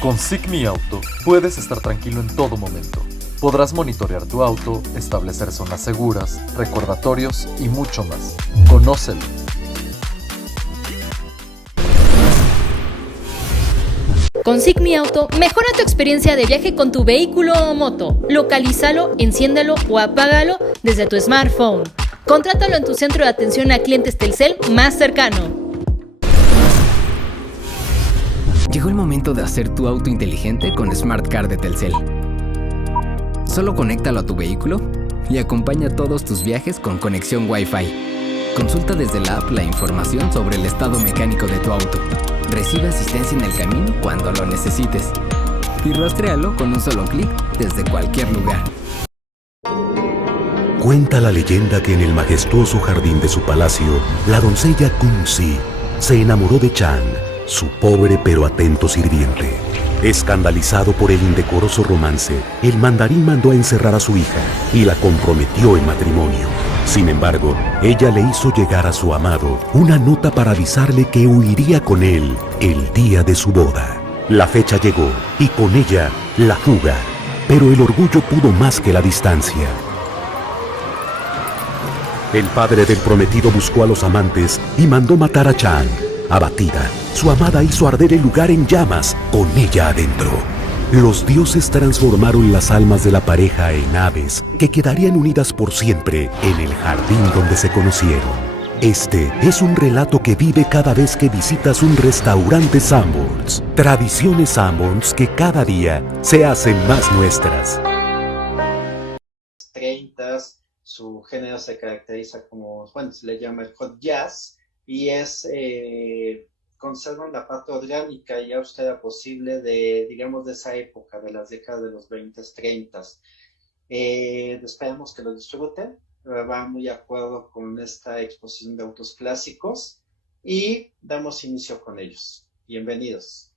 Con SICMI Auto puedes estar tranquilo en todo momento. Podrás monitorear tu auto, establecer zonas seguras, recordatorios y mucho más. Conócelo. Con SICMI Auto, mejora tu experiencia de viaje con tu vehículo o moto. Localízalo, enciéndelo o apágalo desde tu smartphone. Contrátalo en tu centro de atención a clientes Telcel más cercano. Llegó el momento de hacer tu auto inteligente con Smart Car de Telcel. Solo conéctalo a tu vehículo y acompaña todos tus viajes con conexión Wi-Fi. Consulta desde la app la información sobre el estado mecánico de tu auto. Recibe asistencia en el camino cuando lo necesites. Y rastréalo con un solo clic desde cualquier lugar. Cuenta la leyenda que en el majestuoso jardín de su palacio, la doncella Kunzi se enamoró de Chang, su pobre pero atento sirviente. Escandalizado por el indecoroso romance, el mandarín mandó a encerrar a su hija y la comprometió en matrimonio. Sin embargo, ella le hizo llegar a su amado una nota para avisarle que huiría con él el día de su boda. La fecha llegó y con ella la fuga, pero el orgullo pudo más que la distancia. El padre del prometido buscó a los amantes y mandó matar a Chang. Abatida, su amada hizo arder el lugar en llamas, con ella adentro. Los dioses transformaron las almas de la pareja en aves que quedarían unidas por siempre en el jardín donde se conocieron. Este es un relato que vive cada vez que visitas un restaurante Sanborns. Tradiciones Sanborns que cada día se hacen más nuestras. 30, su género se caracteriza como, bueno, se le llama el hot jazz, y conservan la parte orgánica y austera posible de, digamos, de esa época, de las décadas de los 20, 30. Esperamos que lo disfruten, va muy de acuerdo con esta exposición de autos clásicos y damos inicio con ellos. Bienvenidos.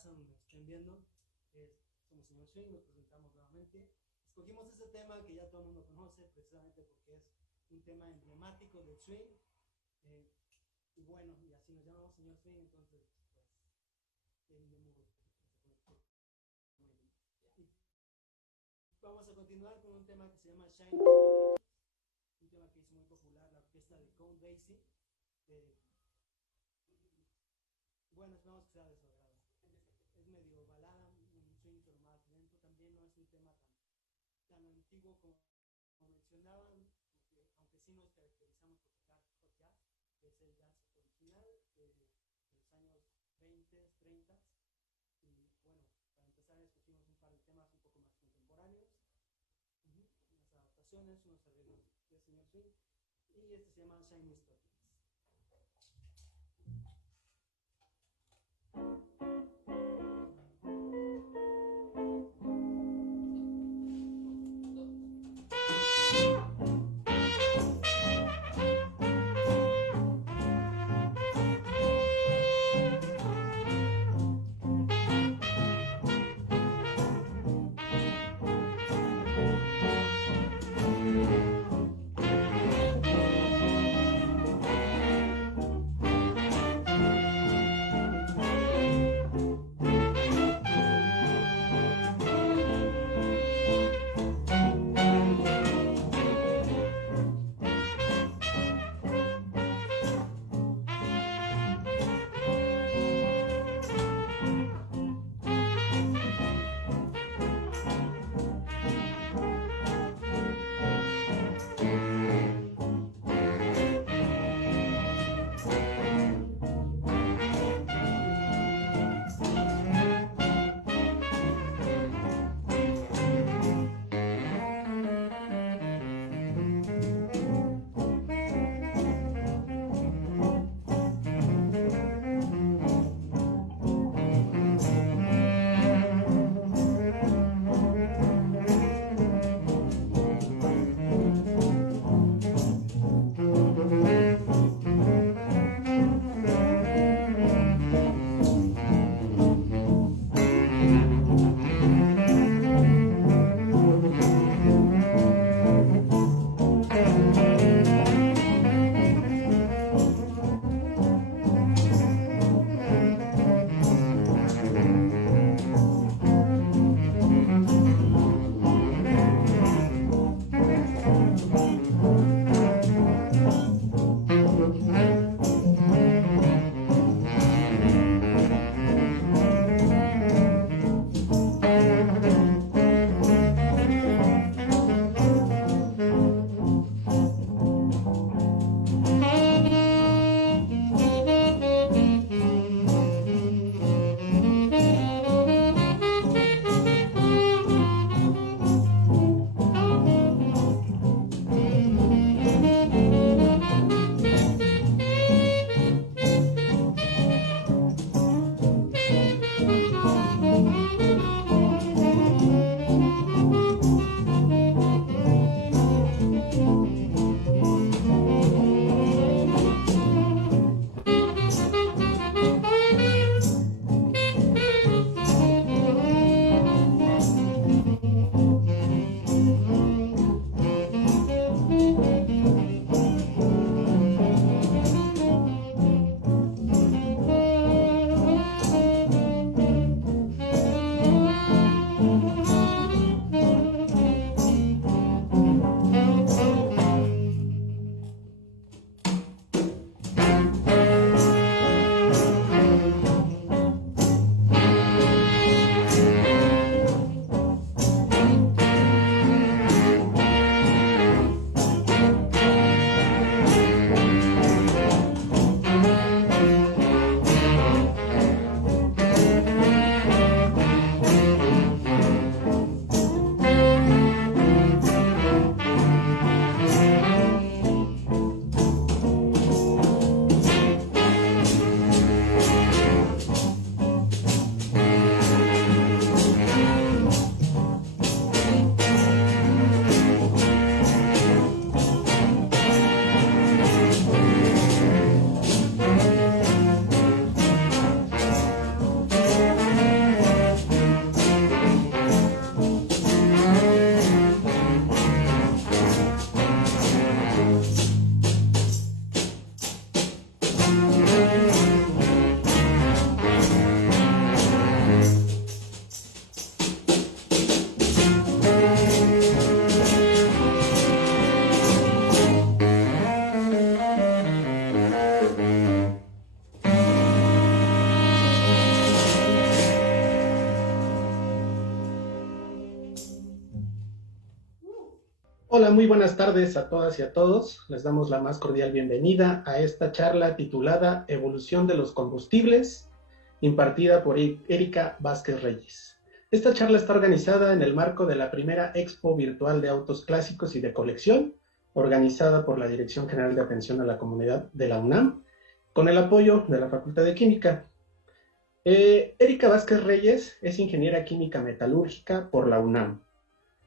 casa donde nos estén viendo. Somos Señor Swing, nos presentamos nuevamente. Escogimos este tema que ya todo el mundo conoce, precisamente porque es un tema emblemático del swing. Y bueno, y así nos llamamos Señor Swing, entonces, pues, vamos a continuar con un tema que se llama Shiny Stockings, un tema que hizo muy popular la orquesta de Count Basie. Bueno, esperamos que sea de su agrado. Es medio balada, un swing pero más lento. También no es un tema tan antiguo como mencionaban, aunque sí nos caracterizamos por tocar hot jazz, que es el jazz original de los años 20, 30. Y bueno, para empezar escogimos un par de temas un poco más contemporáneos, unas adaptaciones, unos arreglos de Señor Swing, y este se llama Shiny Stockings. Hola, muy buenas tardes a todas y a todos. Les damos la más cordial bienvenida a esta charla titulada Evolución de los combustibles, impartida por Erika Vázquez Reyes. Esta charla está organizada en el marco de la primera Expo Virtual de Autos Clásicos y de Colección, organizada por la Dirección General de Atención a la Comunidad de la UNAM, con el apoyo de la Facultad de Química. Erika Vázquez Reyes es ingeniera química metalúrgica por la UNAM,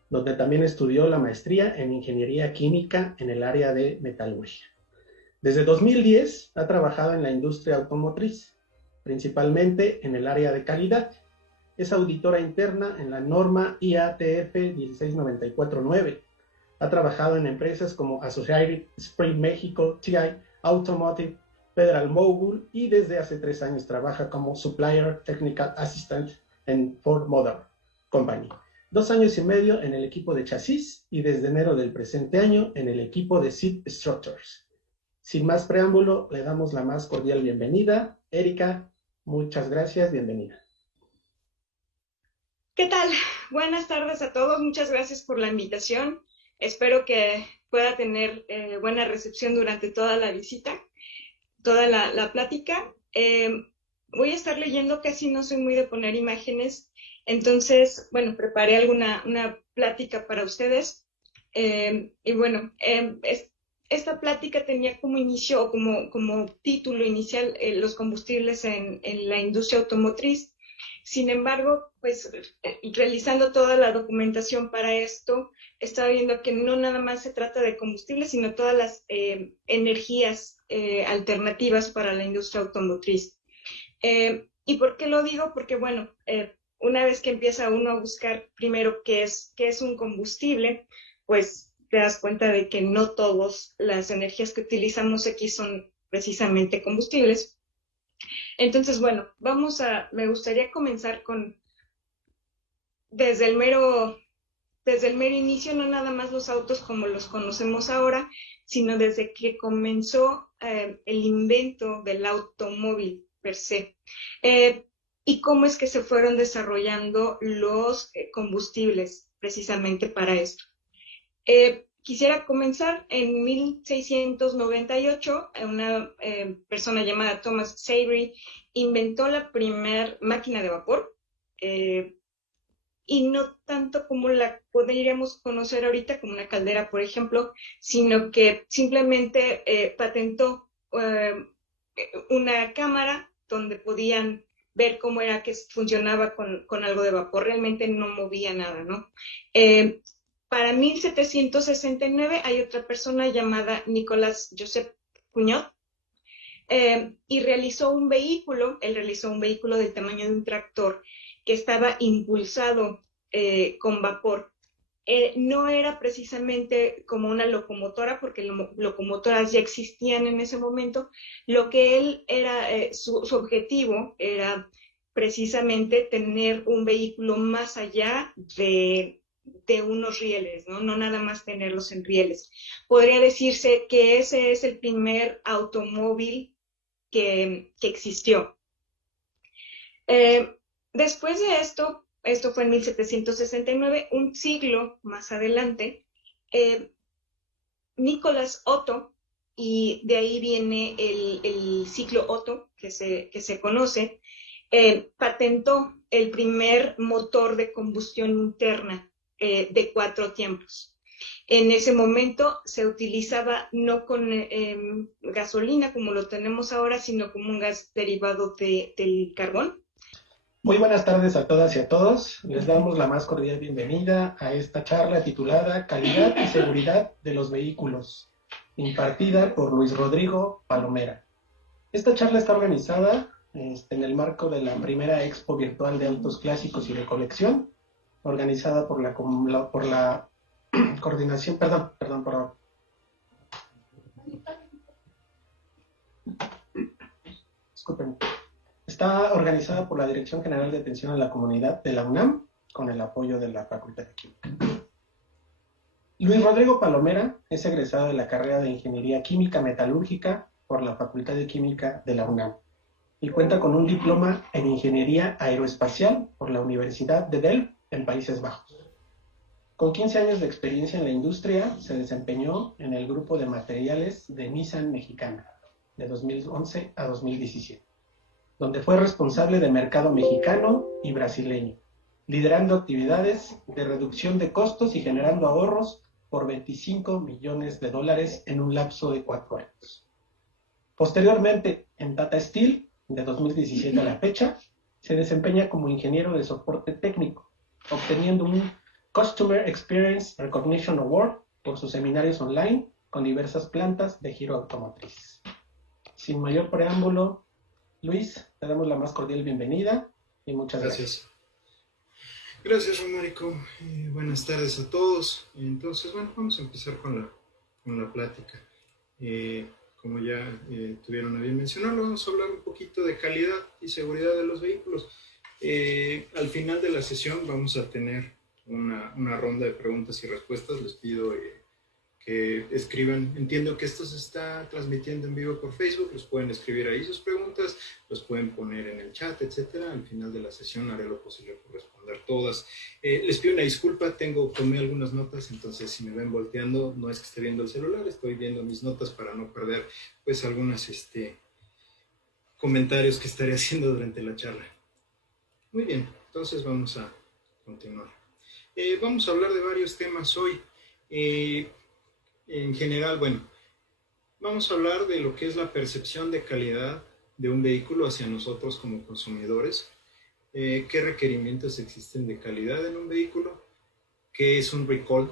donde también estudió la maestría en Ingeniería Química en el área de metalurgia. Desde 2010 ha trabajado en la industria automotriz, principalmente en el área de calidad. Es auditora interna en la norma IATF 16949. Ha trabajado en empresas como Associated Spring México, TI, Automotive, Federal Mogul, y desde hace 3 años trabaja como Supplier Technical Assistant en Ford Motor Company. 2 años y medio en el equipo de chasis y desde enero del presente año en el equipo de Seat Structures. Sin más preámbulo, le damos la más cordial bienvenida. Erika, muchas gracias, bienvenida. ¿Qué tal? Buenas tardes a todos, muchas gracias por la invitación. Espero que pueda tener buena recepción durante toda la visita, toda la plática. Voy a estar leyendo, casi no soy muy de poner imágenes. Entonces, bueno, preparé una plática para ustedes. Y bueno, esta plática tenía como inicio o como título inicial los combustibles en la industria automotriz. Sin embargo, pues realizando toda la documentación para esto, estaba viendo que no nada más se trata de combustibles, sino todas las energías alternativas para la industria automotriz. ¿Y por qué lo digo? Porque, bueno, una vez que empieza uno a buscar primero qué es un combustible, pues te das cuenta de que no todas las energías que utilizamos aquí son precisamente combustibles. Entonces, bueno, me gustaría comenzar desde el mero inicio, no nada más los autos como los conocemos ahora, sino desde que comenzó el invento del automóvil per se. Y cómo es que se fueron desarrollando los combustibles precisamente para esto. Quisiera comenzar en 1698, una persona llamada Thomas Savery inventó la primer máquina de vapor, y no tanto como la podríamos conocer ahorita, como una caldera, por ejemplo, sino que simplemente patentó una cámara donde podían ver cómo era que funcionaba con algo de vapor. Realmente no movía nada, ¿no? Para 1769 hay otra persona llamada Nicolas Joseph Cugnot, y él realizó un vehículo del tamaño de un tractor que estaba impulsado con vapor. No era precisamente como una locomotora, porque locomotoras ya existían en ese momento. Lo que él era, su objetivo era precisamente tener un vehículo más allá de unos rieles, ¿no? No nada más tenerlos en rieles. Podría decirse que ese es el primer automóvil que existió. Después de esto fue en 1769, un siglo más adelante, Nicolás Otto, y de ahí viene el ciclo Otto que se conoce, patentó el primer motor de combustión interna de 4 tiempos. En ese momento se utilizaba no con gasolina como lo tenemos ahora, sino como un gas derivado del carbón. Muy buenas tardes a todas y a todos. Les damos la más cordial bienvenida a esta charla titulada Calidad y Seguridad de los Vehículos, impartida por Luis Rodrigo Palomera. Esta charla está organizada en el marco de la primera Expo Virtual de Autos Clásicos y de Colección, organizada por la coordinación, perdón. Disculpen. Está organizada por la Dirección General de Atención a la Comunidad de la UNAM, con el apoyo de la Facultad de Química. Luis Rodrigo Palomera es egresado de la carrera de Ingeniería Química Metalúrgica por la Facultad de Química de la UNAM y cuenta con un diploma en Ingeniería Aeroespacial por la Universidad de Delft en Países Bajos. Con 15 años de experiencia en la industria, se desempeñó en el grupo de materiales de Nissan Mexicana, de 2011 a 2017, donde fue responsable de mercado mexicano y brasileño, liderando actividades de reducción de costos y generando ahorros por $25 millones en un lapso de 4 años. Posteriormente, en Tata Steel, de 2017 a la fecha, se desempeña como ingeniero de soporte técnico, obteniendo un Customer Experience Recognition Award por sus seminarios online con diversas plantas de giro automotriz. Sin mayor preámbulo, Luis, te damos la más cordial bienvenida y muchas gracias. Gracias, Romarico. Buenas tardes a todos. Entonces, bueno, vamos a empezar con la plática. Como ya tuvieron a bien mencionarlo, vamos a hablar un poquito de calidad y seguridad de los vehículos. Al final de la sesión vamos a tener una ronda de preguntas y respuestas. Les pido que escriban. Entiendo que esto se está transmitiendo en vivo por Facebook. Los pueden escribir ahí sus preguntas, los pueden poner en el chat, etcétera. Al final de la sesión haré lo posible por responder todas. Les pido una disculpa, tomé algunas notas, entonces si me ven volteando, no es que esté viendo el celular, estoy viendo mis notas para no perder pues algunos comentarios que estaré haciendo durante la charla. Muy bien, entonces vamos a continuar. Vamos a hablar de varios temas hoy. En general, bueno, vamos a hablar de lo que es la percepción de calidad de un vehículo hacia nosotros como consumidores. ¿Qué requerimientos existen de calidad en un vehículo? ¿Qué es un recall?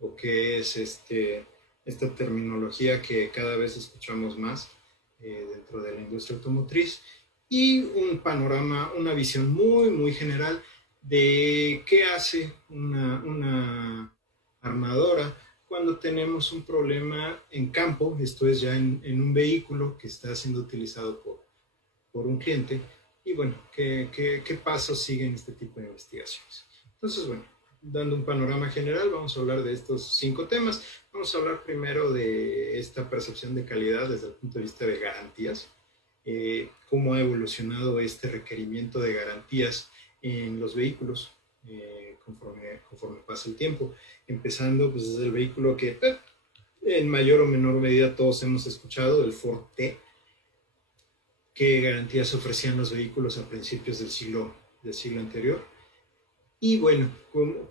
¿O qué es esta terminología que cada vez escuchamos más dentro de la industria automotriz? Y un panorama, una visión muy, muy general de qué hace una armadora cuando tenemos un problema en campo, esto es ya en un vehículo que está siendo utilizado por un cliente, y bueno, ¿qué pasos siguen este tipo de investigaciones? Entonces, bueno, dando un panorama general, vamos a hablar de estos 5 temas. Vamos a hablar primero de esta percepción de calidad desde el punto de vista de garantías, cómo ha evolucionado este requerimiento de garantías en los vehículos conforme pasa el tiempo, empezando pues desde el vehículo que en mayor o menor medida todos hemos escuchado, el Ford T. ¿Qué garantías ofrecían los vehículos a principios del siglo anterior? Y bueno,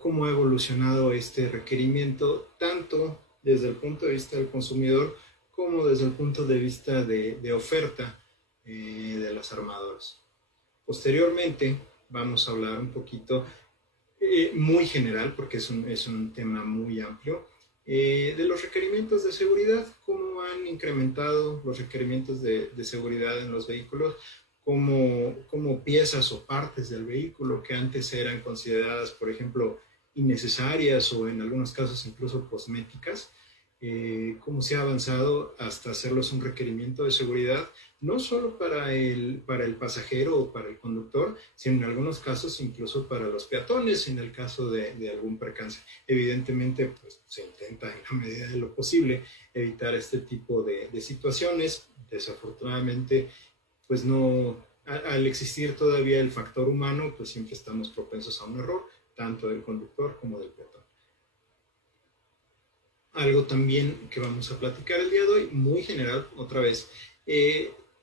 cómo ha evolucionado este requerimiento tanto desde el punto de vista del consumidor como desde el punto de vista de oferta de las armadoras. Posteriormente vamos a hablar un poquito muy general, porque es un tema muy amplio, de los requerimientos de seguridad, cómo han incrementado los requerimientos de seguridad en los vehículos, como piezas o partes del vehículo que antes eran consideradas, por ejemplo, innecesarias o en algunos casos incluso cosméticas, cómo se ha avanzado hasta hacerlos un requerimiento de seguridad, no solo para el pasajero o para el conductor, sino en algunos casos incluso para los peatones en el caso de algún percance. Evidentemente, pues, se intenta en la medida de lo posible evitar este tipo de situaciones. Desafortunadamente, pues no, al existir todavía el factor humano, pues siempre estamos propensos a un error, tanto del conductor como del peatón. Algo también que vamos a platicar el día de hoy, muy general, otra vez,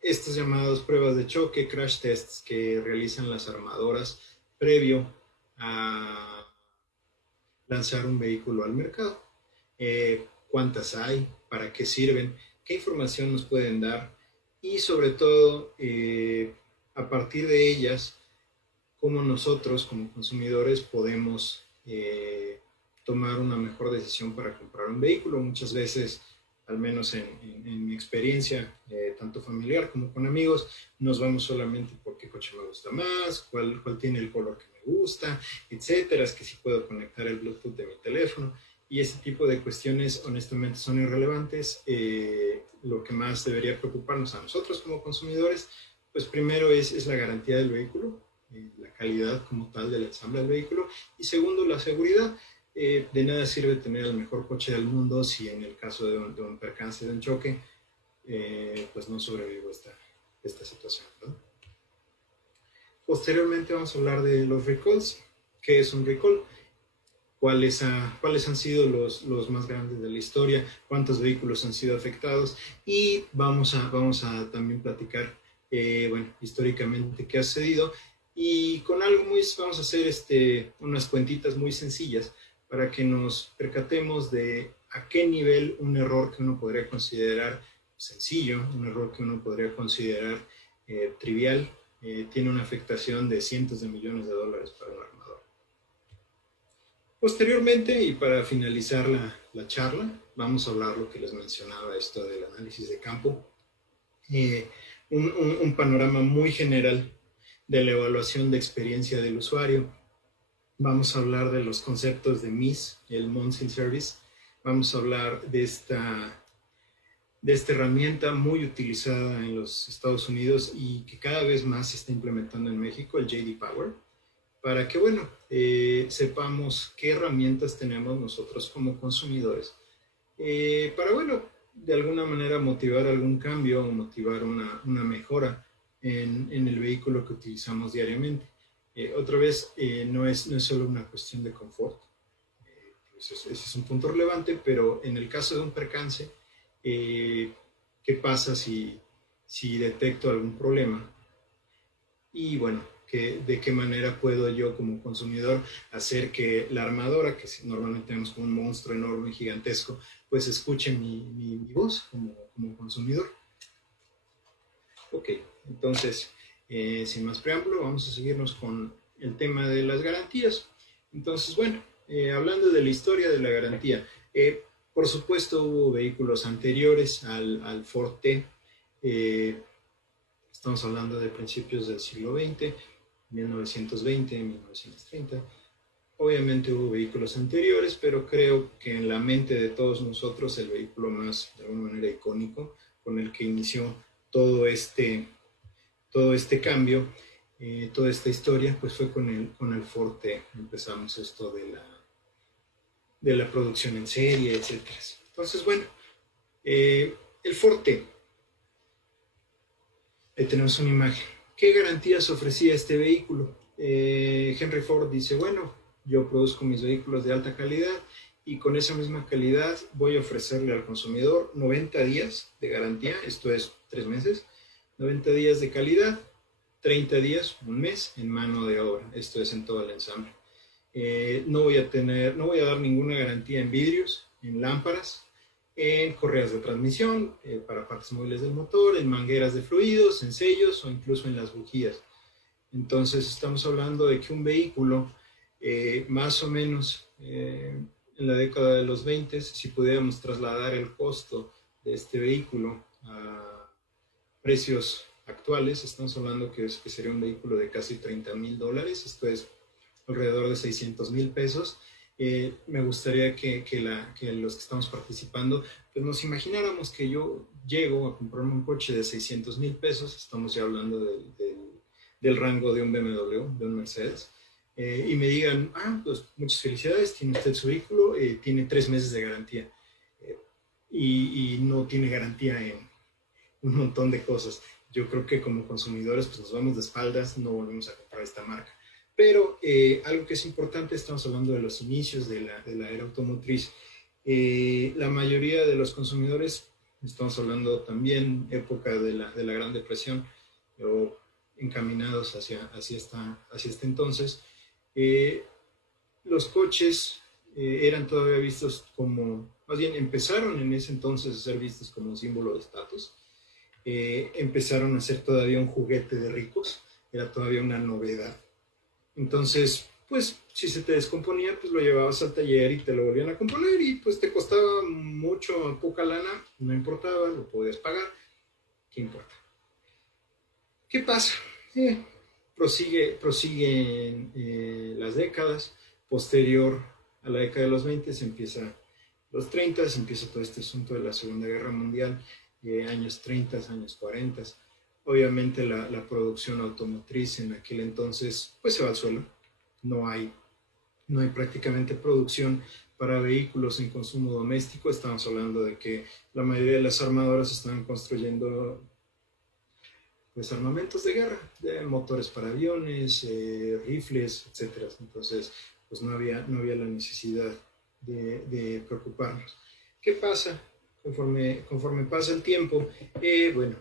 estas llamadas pruebas de choque, crash tests que realizan las armadoras previo a lanzar un vehículo al mercado. ¿Cuántas hay? ¿Para qué sirven? ¿Qué información nos pueden dar? Y sobre todo, a partir de ellas, cómo nosotros como consumidores podemos tomar una mejor decisión para comprar un vehículo. Muchas veces, al menos en mi experiencia, tanto familiar como con amigos, nos vamos solamente por qué coche me gusta más, cuál tiene el color que me gusta, etcétera, es que si puedo conectar el Bluetooth de mi teléfono, y ese tipo de cuestiones honestamente son irrelevantes. Lo que más debería preocuparnos a nosotros como consumidores, pues primero es la garantía del vehículo, la calidad como tal del ensamble del vehículo, y segundo, la seguridad. De nada sirve tener el mejor coche del mundo si en el caso de un percance, de un choque, pues no sobrevivo esta situación, ¿no? Posteriormente vamos a hablar de los recalls. ¿Qué es un recall? cuáles han sido los más grandes de la historia, cuántos vehículos han sido afectados, y vamos a también platicar, históricamente qué ha sucedido, y con algo vamos a hacer unas cuentitas muy sencillas para que nos percatemos de a qué nivel un error que uno podría considerar sencillo, un error que uno podría considerar trivial, tiene una afectación de cientos de millones de dólares para un armador. Posteriormente, y para finalizar la charla, vamos a hablar lo que les mencionaba, esto del análisis de campo, un panorama muy general de la evaluación de experiencia del usuario. Vamos a hablar de los conceptos de MIS, el Months in Service. Vamos a hablar de esta herramienta muy utilizada en los Estados Unidos y que cada vez más se está implementando en México, el J.D. Power, para que, sepamos qué herramientas tenemos nosotros como consumidores para, de alguna manera motivar algún cambio o motivar una mejora en el vehículo que utilizamos diariamente. Otra vez, no es solo una cuestión de confort. Ese es un punto relevante, pero en el caso de un percance, ¿qué pasa si detecto algún problema? Y de qué manera puedo yo como consumidor hacer que la armadora, que normalmente tenemos como un monstruo enorme, gigantesco, pues escuche mi voz como consumidor. Ok, entonces, sin más preámbulo, vamos a seguirnos con el tema de las garantías. Entonces, hablando de la historia de la garantía, por supuesto hubo vehículos anteriores al Ford T. Estamos hablando de principios del siglo XX, 1920, 1930. Obviamente hubo vehículos anteriores, pero creo que en la mente de todos nosotros el vehículo más, de alguna manera, icónico, con el que inició todo este cambio, toda esta historia, pues fue con el Ford T. Empezamos esto de la producción en serie, etc. Entonces, el Ford T. Ahí tenemos una imagen. ¿Qué garantías ofrecía este vehículo? Henry Ford dice, yo produzco mis vehículos de alta calidad y con esa misma calidad voy a ofrecerle al consumidor 90 días de garantía, esto es 3 meses, 90 días de calidad, 30 días, un mes en mano de obra, esto es en todo el ensamble. No voy a dar ninguna garantía en vidrios, en lámparas, en correas de transmisión, para partes móviles del motor, en mangueras de fluidos, en sellos o incluso en las bujías. Entonces estamos hablando de que un vehículo, más o menos en la década de los 20, si pudiéramos trasladar el costo de este vehículo a precios actuales, estamos hablando que sería un vehículo de casi $30,000, esto es alrededor de 600,000 pesos. Me gustaría que los que estamos participando, pues nos imagináramos que yo llego a comprarme un coche de 600,000 pesos, estamos ya hablando del rango de un BMW, de un Mercedes, y me digan, pues muchas felicidades, tiene usted su vehículo, tiene 3 meses de garantía, y no tiene garantía en un montón de cosas. Yo creo que como consumidores pues nos vamos de espaldas, no volvemos a comprar esta marca. Pero algo que es importante, estamos hablando de los inicios de la era automotriz. La mayoría de los consumidores, estamos hablando también época de la Gran Depresión, o encaminados hacia este entonces, los coches eran todavía vistos como, más bien empezaron en ese entonces a ser vistos como un símbolo de estatus. Empezaron a ser todavía un juguete de ricos, era todavía una novedad. Entonces, pues, si se te descomponía, pues lo llevabas al taller y te lo volvían a componer y pues te costaba mucho, poca lana, no importaba, lo podías pagar, ¿qué importa? ¿Qué pasa? Prosiguen las décadas, posterior a la década de los 20 se empieza los 30, se empieza todo este asunto de la Segunda Guerra Mundial, años 30, años 40. Obviamente la producción automotriz en aquel entonces pues se va al suelo. No hay prácticamente producción para vehículos en consumo doméstico. Estamos hablando de que la mayoría de las armadoras estaban construyendo pues armamentos de guerra, de motores para aviones, rifles, etc. Entonces pues no había la necesidad de preocuparnos. ¿Qué pasa? Conforme pasa el tiempo, bueno,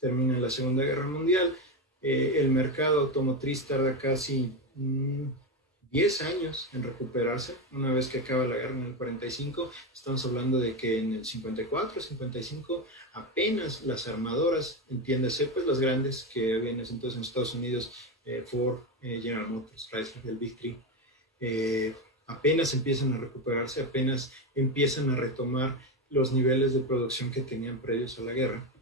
termina la Segunda Guerra Mundial, el mercado automotriz tarda casi 10 años en recuperarse. Una vez que acaba la guerra en el 45, estamos hablando de que en el 54, 55, apenas las armadoras, entiéndase, pues las grandes que había en ese entonces en Estados Unidos, Ford, General Motors, Chrysler, el Big Three, apenas empiezan a recuperarse, apenas empiezan a retomar los niveles de producción que tenían previos a la guerra.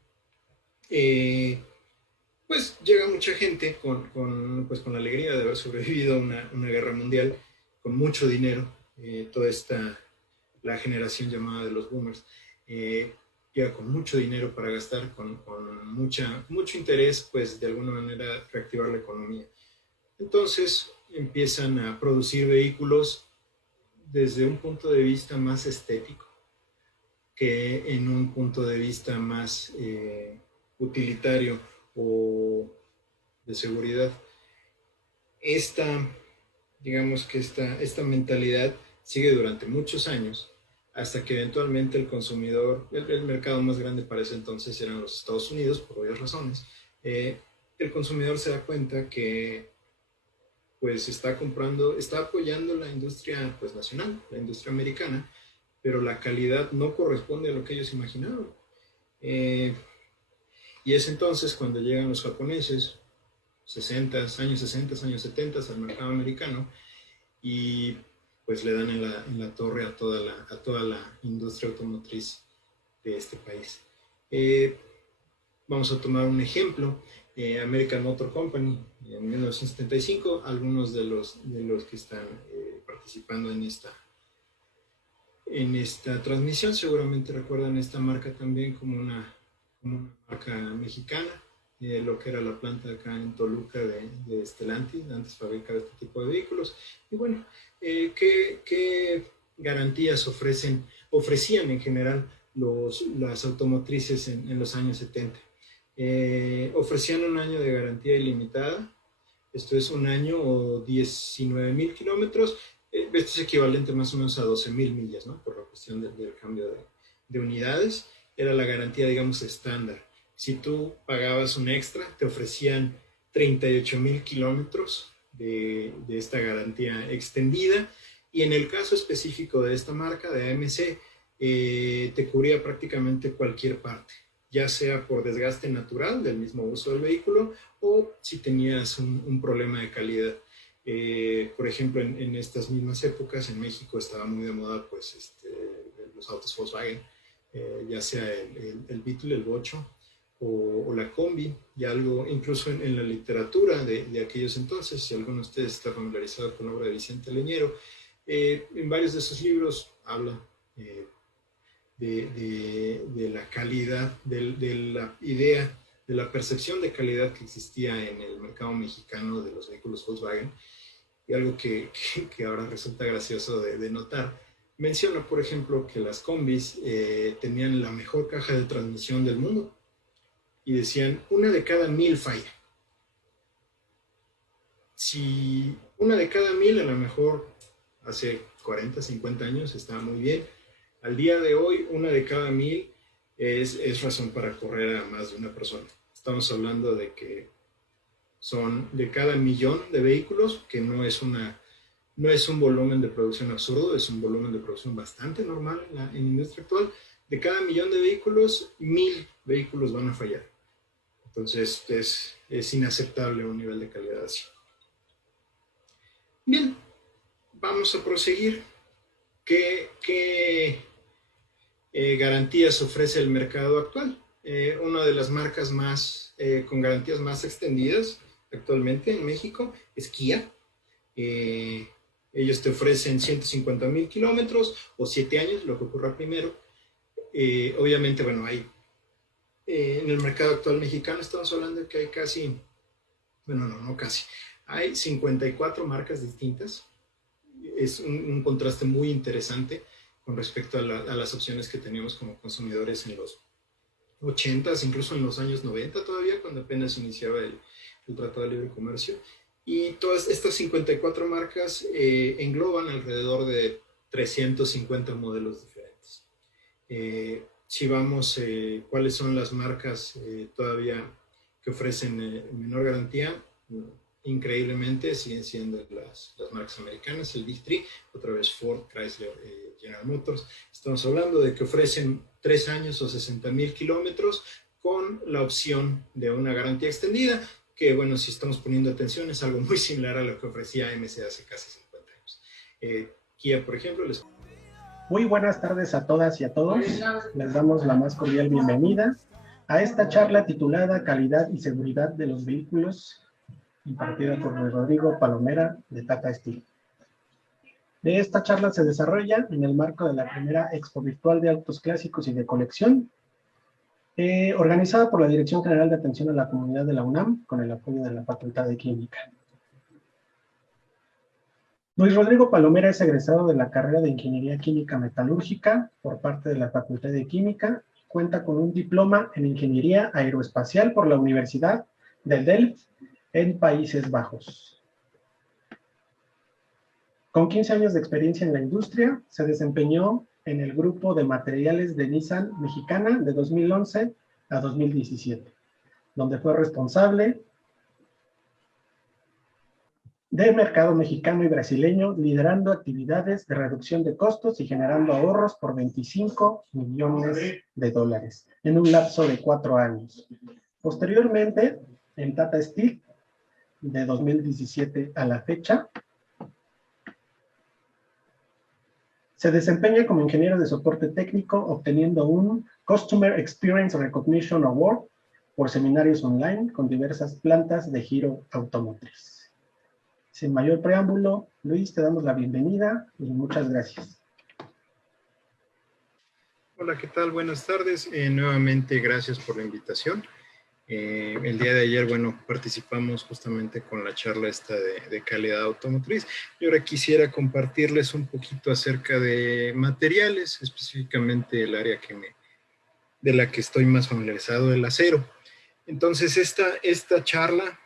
Pues llega mucha gente con la alegría de haber sobrevivido a una guerra mundial, con mucho dinero, la generación llamada de los boomers, llega con mucho dinero para gastar, con mucho interés, pues de alguna manera reactivar la economía. Entonces empiezan a producir vehículos desde un punto de vista más estético que en un punto de vista más utilitario o de seguridad. Digamos que esta mentalidad sigue durante muchos años, hasta que eventualmente el consumidor, el mercado más grande para ese entonces eran los Estados Unidos, por obvias razones, el consumidor se da cuenta que pues está apoyando la industria pues nacional, la industria americana, pero la calidad no corresponde a lo que ellos imaginaban. Y es entonces cuando llegan los japoneses, años 60, años 70, al mercado americano, y pues le dan en la torre a toda la industria automotriz de este país. Vamos a tomar un ejemplo, American Motor Company, en 1975, algunos de los que están participando en esta transmisión seguramente recuerdan esta marca también como una marca mexicana, lo que era la planta acá en Toluca de Stellantis, antes fabricaba este tipo de vehículos. Y bueno, ¿qué garantías ofrecían en general las automotrices en los años 70? Ofrecían un año de garantía ilimitada, esto es un año o 19,000 kilómetros, esto es equivalente más o menos a 12,000 millas, ¿no? Por la cuestión del cambio de unidades. Era la garantía, digamos, estándar. Si tú pagabas un extra, te ofrecían 38,000 kilómetros de esta garantía extendida, y en el caso específico de esta marca, de AMC, te cubría prácticamente cualquier parte, ya sea por desgaste natural del mismo uso del vehículo o si tenías un problema de calidad. Por ejemplo, en estas mismas épocas en México estaba muy de moda pues, los autos Volkswagen, ya sea el Beetle, el Bocho o la Combi, y algo incluso en la literatura de aquellos entonces, si alguno de ustedes está familiarizado con la obra de Vicente Leñero, en varios de sus libros habla de la calidad, de la idea, de la percepción de calidad que existía en el mercado mexicano de los vehículos Volkswagen, y algo que ahora resulta gracioso de notar. Menciona, por ejemplo, que las combis tenían la mejor caja de transmisión del mundo, y decían, 1 de cada 1,000 falla. Si 1 de cada 1,000, a lo mejor hace 40, 50 años estaba muy bien. Al día de hoy, 1 de cada 1,000 es razón para correr a más de una persona. Estamos hablando de que son de cada 1,000,000 de vehículos, que no es un volumen de producción absurdo, es un volumen de producción bastante normal en la industria actual. De cada 1,000,000 de vehículos, 1,000 vehículos van a fallar. Entonces es inaceptable un nivel de calidad así. Bien, vamos a proseguir. ¿Qué garantías ofrece el mercado actual? Una de las marcas con garantías más extendidas actualmente en México es Kia. Ellos te ofrecen 150,000 kilómetros o 7 años, lo que ocurra primero. Obviamente, bueno, en el mercado actual mexicano estamos hablando de que hay casi, bueno, no casi, hay 54 marcas distintas. Es un contraste muy interesante con respecto a las opciones que teníamos como consumidores en los 80s, incluso en los años 90 todavía, cuando apenas iniciaba el Tratado de Libre Comercio. Y todas estas 54 marcas engloban alrededor de 350 modelos diferentes. Si vamos, ¿cuáles son las marcas todavía que ofrecen menor garantía? Increíblemente siguen siendo las marcas americanas, el Big Three, otra vez Ford, Chrysler, General Motors. Estamos hablando de que ofrecen 3 años o 60,000 kilómetros con la opción de una garantía extendida, que bueno, si estamos poniendo atención, es algo muy similar a lo que ofrecía MC hace casi 50 años. Kia, por ejemplo, les... Muy buenas tardes a todas y a todos. Les damos la más cordial bienvenida a esta charla titulada Calidad y Seguridad de los Vehículos, impartida por Luis Rodrigo Palomera de Tata Steel. De esta charla se desarrolla en el marco de la primera Expo Virtual de Autos Clásicos y de Colección, organizada por la Dirección General de Atención a la Comunidad de la UNAM, con el apoyo de la Facultad de Química. Luis Rodrigo Palomera es egresado de la carrera de Ingeniería Química Metalúrgica por parte de la Facultad de Química. Cuenta con un diploma en Ingeniería Aeroespacial por la Universidad de Delft en Países Bajos. Con 15 años de experiencia en la industria, se desempeñó en el grupo de materiales de Nissan Mexicana de 2011 a 2017, donde fue responsable del mercado mexicano y brasileño, liderando actividades de reducción de costos y generando ahorros por 25 millones de dólares en un lapso de 4 años. Posteriormente, en Tata Steel, de 2017 a la fecha, se desempeña como ingeniero de soporte técnico, obteniendo un Customer Experience Recognition Award por seminarios online con diversas plantas de giro automotriz. Sin mayor preámbulo, Luis, te damos la bienvenida y muchas gracias. Hola, ¿qué tal? Buenas tardes. Nuevamente, gracias por la invitación. El día de ayer, bueno, participamos justamente con la charla esta de calidad automotriz. Y ahora quisiera compartirles un poquito acerca de materiales, específicamente el área de la que estoy más familiarizado, el acero. Entonces, esta charla...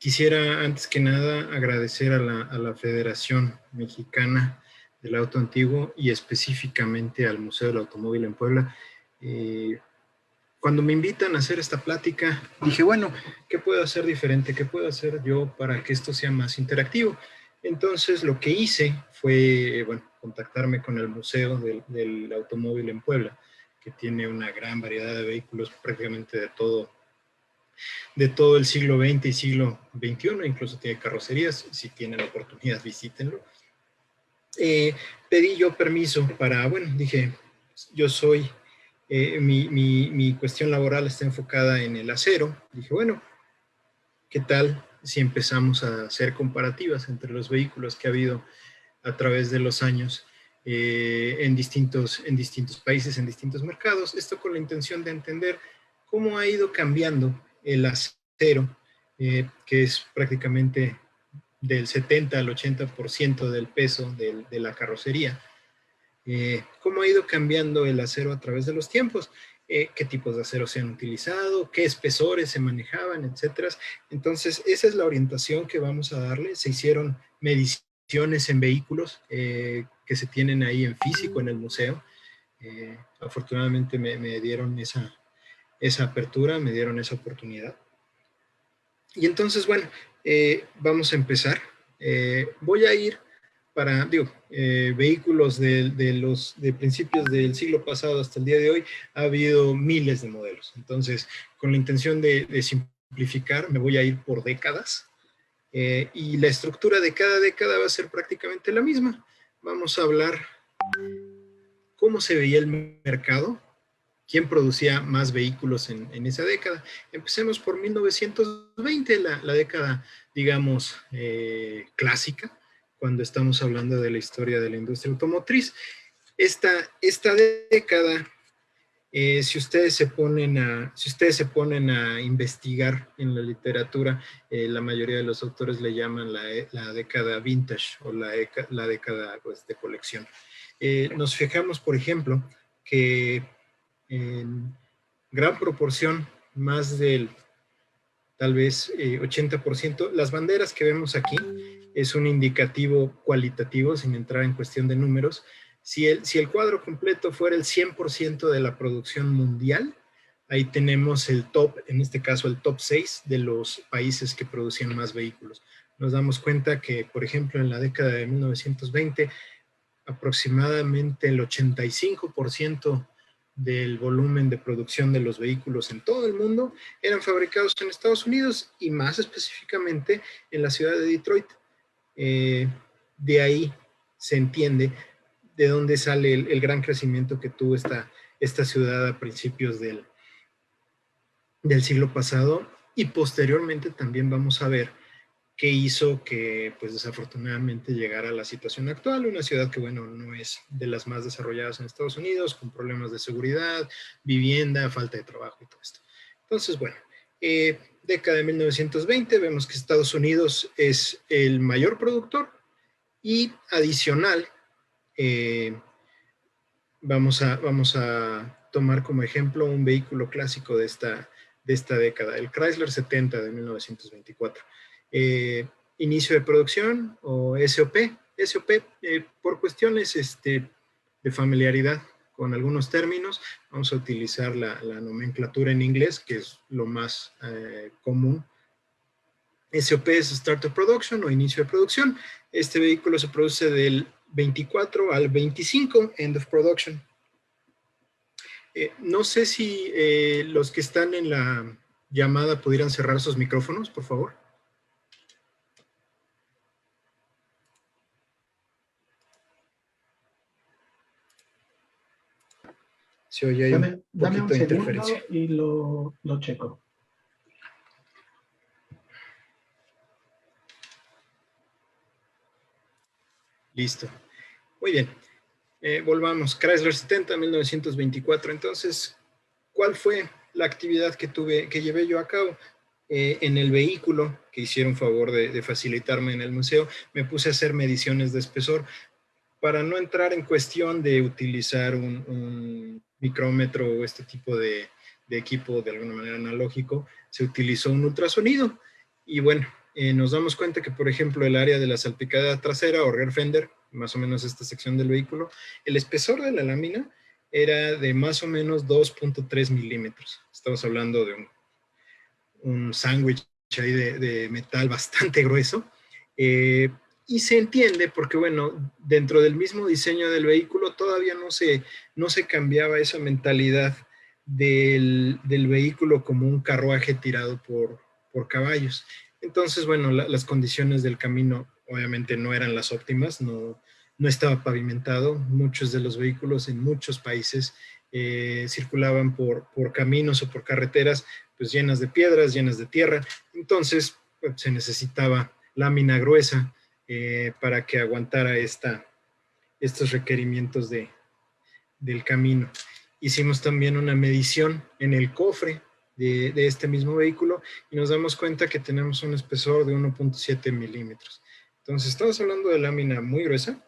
quisiera antes que nada agradecer a la Federación Mexicana del Auto Antiguo y específicamente al Museo del Automóvil en Puebla. Cuando me invitan a hacer esta plática, dije, bueno, ¿qué puedo hacer diferente? ¿Qué puedo hacer yo para que esto sea más interactivo? Entonces, lo que hice fue, bueno, contactarme con el Museo del Automóvil en Puebla, que tiene una gran variedad de vehículos prácticamente de todo el siglo XX y siglo XXI, incluso tiene carrocerías. Si tienen la oportunidad, visítenlo. Pedí yo permiso para, bueno, dije, yo soy, mi cuestión laboral está enfocada en el acero. Dije, bueno, ¿qué tal si empezamos a hacer comparativas entre los vehículos que ha habido a través de los años en distintos países, en distintos mercados? Esto con la intención de entender cómo ha ido cambiando el acero, que es prácticamente del 70 al 80% del peso de la carrocería. ¿Cómo ha ido cambiando el acero a través de los tiempos? ¿Qué tipos de acero se han utilizado? ¿Qué espesores se manejaban? Etcétera. Entonces, esa es la orientación que vamos a darle. Se hicieron mediciones en vehículos que se tienen ahí en físico en el museo. Afortunadamente me dieron esa apertura, me dieron esa oportunidad. Y entonces, bueno, vamos a empezar. Voy a ir para, vehículos de principios del siglo pasado hasta el día de hoy, ha habido miles de modelos. Entonces, con la intención de simplificar, me voy a ir por décadas. Y la estructura de cada década va a ser prácticamente la misma. Vamos a hablar cómo se veía el mercado, quién producía más vehículos en esa década. Empecemos por 1920, la década, digamos, clásica, cuando estamos hablando de la historia de la industria automotriz. Esta década, si ustedes se ponen a investigar en la literatura, la mayoría de los autores le llaman la década vintage o la década, pues, de colección. Nos fijamos, por ejemplo, que en gran proporción, más del tal vez 80%. Las banderas que vemos aquí es un indicativo cualitativo, sin entrar en cuestión de números. Si el cuadro completo fuera el 100% de la producción mundial, ahí tenemos el top, en este caso el top 6 de los países que producían más vehículos. Nos damos cuenta que, por ejemplo, en la década de 1920, aproximadamente el 85% del volumen de producción de los vehículos en todo el mundo eran fabricados en Estados Unidos y más específicamente en la ciudad de Detroit. De ahí se entiende de dónde sale el gran crecimiento que tuvo esta ciudad a principios del siglo pasado, y posteriormente también vamos a ver qué hizo que, pues desafortunadamente, llegara a la situación actual, una ciudad que, bueno, no es de las más desarrolladas en Estados Unidos, con problemas de seguridad, vivienda, falta de trabajo y todo esto. Entonces, bueno, década de 1920, vemos que Estados Unidos es el mayor productor, y adicional, vamos a tomar como ejemplo un vehículo clásico de esta década, el Chrysler 70 de 1924. Inicio de producción o SOP, por cuestiones de familiaridad con algunos términos, vamos a utilizar la nomenclatura en inglés, que es lo más común. SOP es Start of Production o inicio de producción. Este vehículo se produce del 24 al 25, End of Production. No sé si los que están en la llamada pudieran cerrar sus micrófonos, por favor. Se oye ahí un poquito de interferencia. Y lo checo. Listo. Muy bien. Volvamos. Chrysler 70, 1924. Entonces, ¿cuál fue la actividad que llevé yo a cabo? En el vehículo, que hicieron favor de facilitarme en el museo, me puse a hacer mediciones de espesor. Para no entrar en cuestión de utilizar un micrómetro o este tipo de equipo de alguna manera analógico, se utilizó un ultrasonido. Y bueno, nos damos cuenta que, por ejemplo, el área de la salpicadera trasera o rear fender, más o menos esta sección del vehículo, el espesor de la lámina era de más o menos 2.3 milímetros. Estamos hablando de un sándwich ahí de metal bastante grueso. Y se entiende porque, bueno, dentro del mismo diseño del vehículo todavía no se cambiaba esa mentalidad del vehículo como un carruaje tirado por caballos. Entonces, bueno, las condiciones del camino obviamente no eran las óptimas, no estaba pavimentado. Muchos de los vehículos en muchos países circulaban por caminos o por carreteras pues llenas de piedras, llenas de tierra. Entonces, pues, se necesitaba lámina gruesa para que aguantara estos requerimientos del camino. Hicimos también una medición en el cofre de este mismo vehículo y nos damos cuenta que tenemos un espesor de 1.7 milímetros. Entonces, estamos hablando de lámina muy gruesa.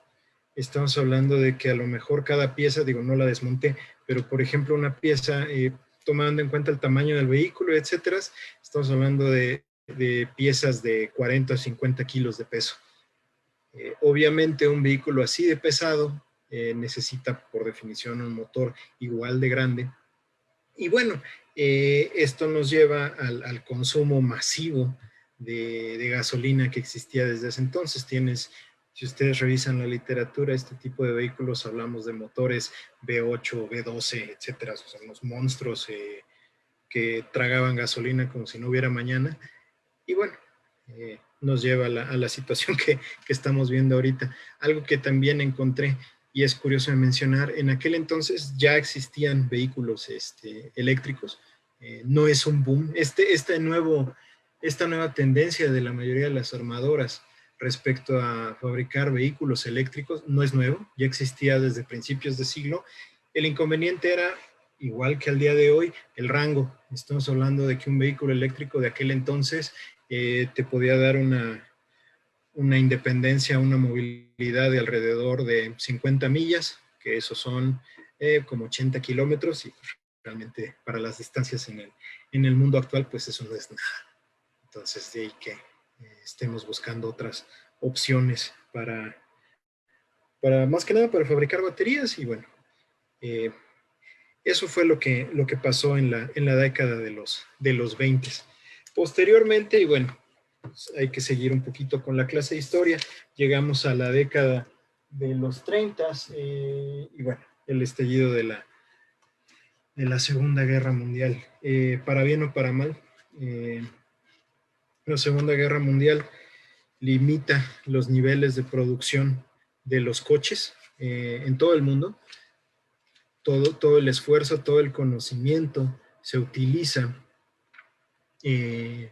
Estamos hablando de que a lo mejor cada pieza, digo, no la desmonté, pero por ejemplo una pieza, tomando en cuenta el tamaño del vehículo, etcétera, estamos hablando de piezas de 40 o 50 kilos de peso. Obviamente un vehículo así de pesado necesita por definición un motor igual de grande. Y bueno, esto nos lleva al consumo masivo de gasolina que existía desde ese entonces. Si ustedes revisan la literatura, este tipo de vehículos, hablamos de motores V8, V12, etcétera, son los monstruos que tragaban gasolina como si no hubiera mañana. Y bueno, nos lleva a la situación que estamos viendo ahorita. Algo que también encontré, y es curioso de mencionar, en aquel entonces ya existían vehículos eléctricos. No es un boom. Esta nueva tendencia de la mayoría de las armadoras respecto a fabricar vehículos eléctricos no es nuevo, ya existía desde principios de siglo. El inconveniente era, igual que al día de hoy, el rango. Estamos hablando de que un vehículo eléctrico de aquel entonces te podía dar una independencia, una movilidad de alrededor de 50 millas, que eso son como 80 kilómetros, y realmente para las distancias en el mundo actual, pues eso no es nada. Entonces, de ahí que estemos buscando otras opciones para más que nada para fabricar baterías. Y bueno, eso fue lo que pasó en la década de los 20. Posteriormente, y bueno, pues hay que seguir un poquito con la clase de historia, llegamos a la década de los 30 y bueno, el estallido de la Segunda Guerra Mundial. Para bien o para mal, la Segunda Guerra Mundial limita los niveles de producción de los coches en todo el mundo. Todo el esfuerzo, todo el conocimiento se utiliza en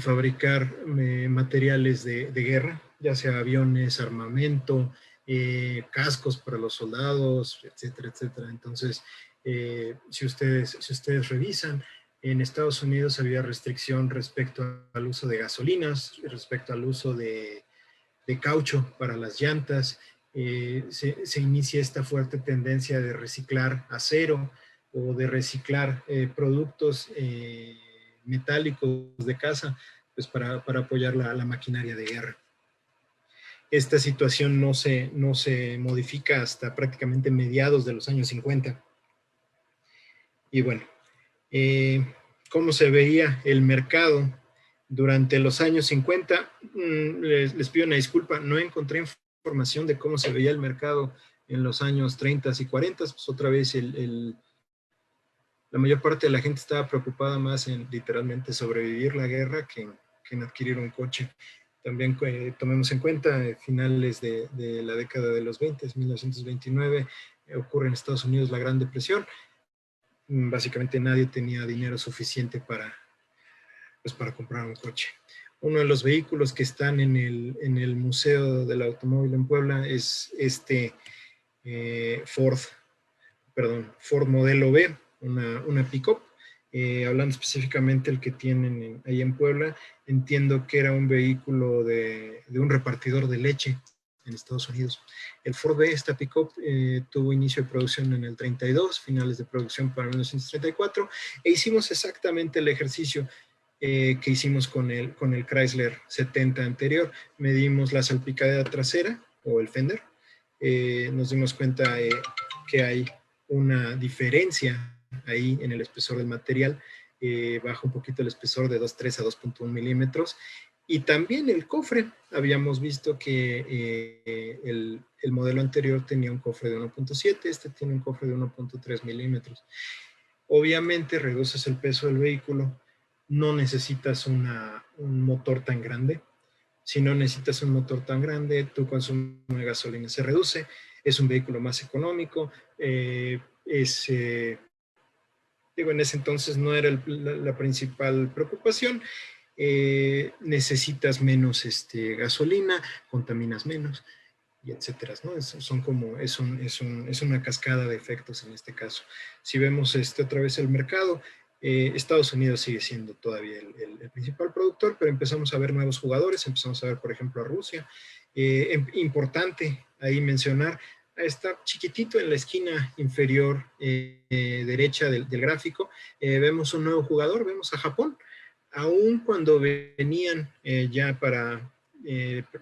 fabricar materiales de guerra, ya sea aviones, armamento, cascos para los soldados, etcétera, etcétera. Entonces, si ustedes revisan, en Estados Unidos había restricción respecto al uso de gasolinas, respecto al uso de caucho para las llantas. Se inicia esta fuerte tendencia de reciclar acero o de reciclar productos metálicos de casa, pues para apoyar la maquinaria de guerra. Esta situación no se modifica hasta prácticamente mediados de los años 50. Y bueno, ¿cómo se veía el mercado durante los años 50? Les pido una disculpa, no encontré información de cómo se veía el mercado en los años 30 y 40, pues otra vez la mayor parte de la gente estaba preocupada más en literalmente sobrevivir la guerra que en adquirir un coche. También tomemos en cuenta finales de la década de los 20, 1929, ocurre en Estados Unidos la Gran Depresión. Básicamente nadie tenía dinero suficiente para comprar un coche. Uno de los vehículos que están en el Museo del Automóvil en Puebla es este Ford modelo B, una pick-up. Hablando específicamente el que tienen ahí en Puebla, entiendo que era un vehículo de un repartidor de leche en Estados Unidos. El Ford B, esta pick-up, tuvo inicio de producción en el 32, finales de producción para 1934, e hicimos exactamente el ejercicio que hicimos con el Chrysler 70 anterior. Medimos la salpicadera trasera o el fender. Nos dimos cuenta que hay una diferencia ahí en el espesor del material, baja un poquito el espesor de 2.3 a 2.1 milímetros. Y también el cofre, habíamos visto que el modelo anterior tenía un cofre de 1.7, este tiene un cofre de 1.3 milímetros. Obviamente reduces el peso del vehículo, no necesitas un motor tan grande. Si no necesitas un motor tan grande, tu consumo de gasolina se reduce, es un vehículo más económico, en ese entonces no era la principal preocupación. Necesitas menos gasolina, contaminas menos, y etcétera, ¿no? Es una cascada de efectos en este caso. Si vemos otra vez el mercado, Estados Unidos sigue siendo todavía el principal productor, pero empezamos a ver nuevos jugadores, empezamos a ver, por ejemplo, a Rusia. Importante ahí mencionar, está chiquitito en la esquina inferior derecha del gráfico, vemos un nuevo jugador, vemos a Japón. Aún cuando venían ya para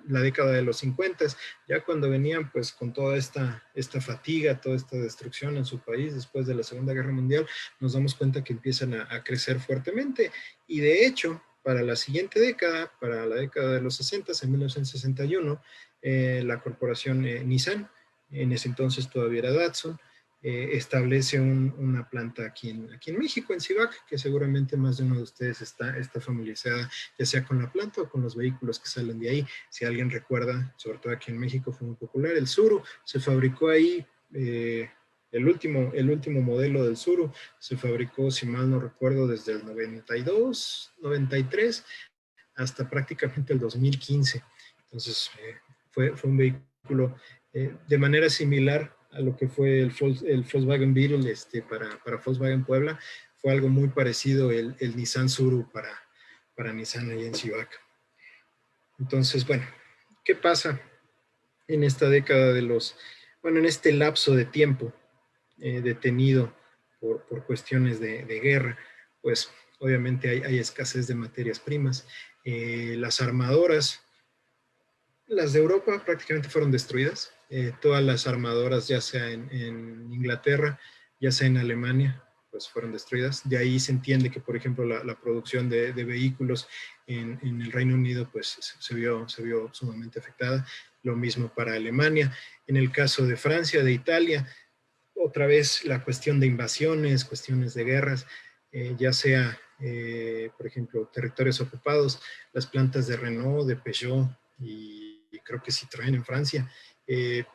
la década de los 50, ya cuando venían pues con toda esta fatiga, toda esta destrucción en su país después de la Segunda Guerra Mundial, nos damos cuenta que empiezan a crecer fuertemente. Y de hecho, para la siguiente década, para la década de los 60, en 1961, la corporación Nissan, en ese entonces todavía era Datsun, establece una planta aquí en México, en Cibac, que seguramente más de uno de ustedes está familiarizada, ya sea con la planta o con los vehículos que salen de ahí. Si alguien recuerda, sobre todo aquí en México fue muy popular, el Tsuru se fabricó ahí, el último modelo del Tsuru se fabricó, si mal no recuerdo, desde el 92, 93, hasta prácticamente el 2015. Entonces, fue un vehículo de manera similar a lo que fue el Volkswagen Beetle para Volkswagen Puebla. Fue algo muy parecido el Nissan Tsuru para Nissan ahí en Cibac. Entonces, bueno, ¿qué pasa en esta década en este lapso de tiempo detenido por cuestiones de guerra? Pues obviamente hay escasez de materias primas. Las armadoras, las de Europa prácticamente fueron destruidas. Todas las armadoras, ya sea en Inglaterra, ya sea en Alemania, pues fueron destruidas. De ahí se entiende que, por ejemplo, la producción de vehículos en el Reino Unido pues se vio sumamente afectada. Lo mismo para Alemania. En el caso de Francia, de Italia, otra vez la cuestión de invasiones, cuestiones de guerras, ya sea, por ejemplo, territorios ocupados, las plantas de Renault, de Peugeot y creo que Citroën en Francia,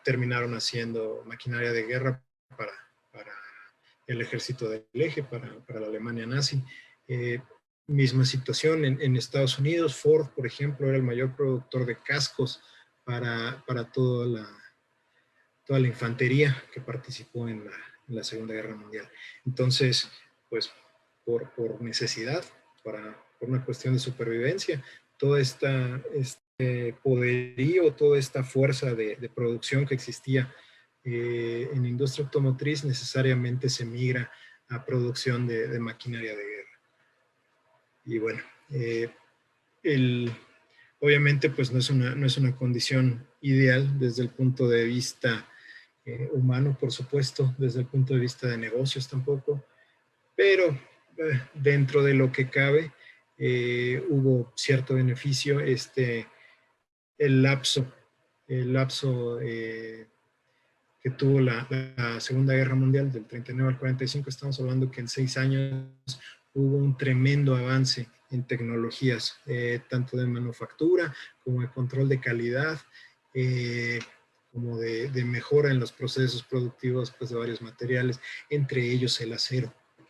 terminaron haciendo maquinaria de guerra para el ejército del eje, para la Alemania nazi. Misma situación en Estados Unidos. Ford, por ejemplo, era el mayor productor de cascos para toda la infantería que participó en la Segunda Guerra Mundial. Entonces, pues por necesidad, por una cuestión de supervivencia, todo este poderío, toda esta fuerza de producción que existía en la industria automotriz necesariamente se migra a producción de maquinaria de guerra. Y bueno, obviamente pues no es una condición ideal desde el punto de vista humano, por supuesto, desde el punto de vista de negocios tampoco, pero dentro de lo que cabe hubo cierto beneficio. El lapso que tuvo la Segunda Guerra Mundial, del 39 al 45, estamos hablando que en 6 años hubo un tremendo avance en tecnologías, tanto de manufactura como de control de calidad, como de mejora en los procesos productivos pues, de varios materiales, entre ellos el acero.